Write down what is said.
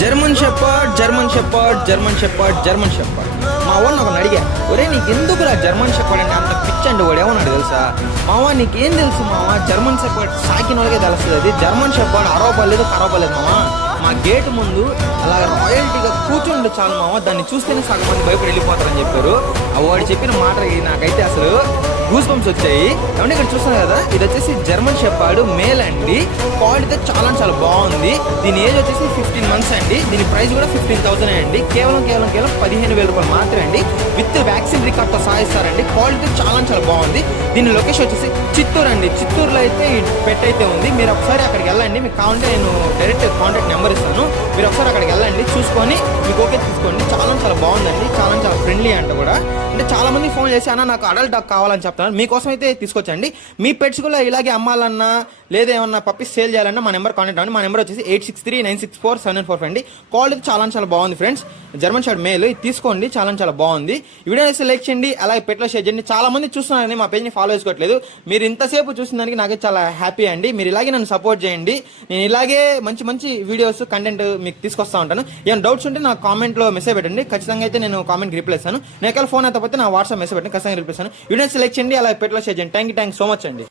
German shepherd German shepherd German shepherd German shepherd. మా వాడిని ఒకరిని అడిగా, ఒరే నీకు ఎందుకురా జర్మన్ షెపర్డ్ అంటే అంత పిచ్ అండి వాడు ఏమన్నాడు తెలుసా, మావా నీకేం తెలుసు మావా, జర్మన్ షెపర్డ్ సాకిన వాళ్ళకే తెలుస్తుంది, అది జర్మన్ షెపర్డ్ అరవపలేదు కరవపలేదు మావా, మా గేట్ ముందు అలా రాయల్టీగా కూర్చుండు చాలు మామ, దాన్ని చూస్తేనే సగం మంది భయపడి వెళ్ళిపోతారని చెప్పారు. వాడు చెప్పిన మాట నాకైతే అసలు గూస్ బంప్స్ వచ్చాయి. ఏమంటే ఇక్కడ చూస్తున్నారు కదా, ఇది వచ్చేసి జర్మన్ షెపర్డ్ మేల్ అండి. క్వాలిటీ చాలా చాలా బాగుంది. దీని ఏజ్ వచ్చేసి 15 months అండి. దీని ప్రైస్ కూడా 15,000 అండి. కేవలం 15,000 రూపాయలు మాత్రమే అండి. విత్ వ్యాక్సిన్ రికార్డ్తో సాయిస్తారండి. క్వాలిటీ చాలా చాలా బాగుంది. దీని లొకేషన్ వచ్చేసి చిత్తూరు అండి. చిత్తూరులో అయితే ఈ పెట్ అయితే ఉంది. మీరు ఒకసారి అక్కడికి వెళ్ళండి, మీకు కావాలంటే నేను డైరెక్ట్ కాంటాక్ట్ నెంబర్ ఇస్తాను, మీరు ఒకసారి అక్కడికి వెళ్ళండి, చూసుకొని మీకు ఓకే తీసుకోండి. చాలా చాలా బాగుందండి, చాలా చాలా ఫ్రెండ్లీ అంట కూడా. అంటే చాలా మంది ఫోన్ చేసి అన్న నాకు అడల్ట్ డాగ్ కావాలని చెప్తాను, మీకోసం అయితే తీసుకొచ్చండి. మీ పెట్స్ కూడా ఇలాగే అమ్మాలన్నా లేదా ఏమన్నా పప్పీస్ సేల్ చేయాలన్నా మా నెంబర్ కాంటాక్ట్ అవ్వండి. మా నెంబర్ వచ్చేసి 8639647945 అండి. క్వాలిటీ చాలా చాలా బాగుంది ఫ్రెండ్స్. జర్మన్ షెపర్డ్ మేల్ ఇది తీసుకోండి, చాలా చాలా బాగుంది. ఈ వీడియో అయితే లైక్ చేయండి, అలాగే పెట్లో షేర్ చేయండి. చాలా మంది చూస్తున్నారని మా పేజ్ని ఫాలో చేసుకోవట్లేదు, మీరు ఇంతసేపు చూసిన దానికి నాకే చాలా హ్యాపీ అండి. మీరు ఇలాగే నన్ను సపోర్ట్ చేయండి. నేను ఇలాగే మంచి మంచి వీడియోస్ కంటెంట్ మీకు తీసుకొస్తా ఉంటాను. ఏమైనా డౌట్స్ ఉంటే నాకు కామెంట్లో మెసేజ్ పెట్టండి, ఖచ్చితంగా అయితే నేను కామెంట్కి రిప్లై ఇస్తాను. నేను ఎక్కడ ఫోన్ అయితే నా వాట్సాప్ మెసేజ్ పెట్టండి, ఖచ్చితంగా రిప్లై ఇస్తాను. వీడియోస్ లైక్ చేయండి, అలాగే పెట్లో షేర్ చేయండి. థ్యాంక్ యూ సో మచ్ అండి.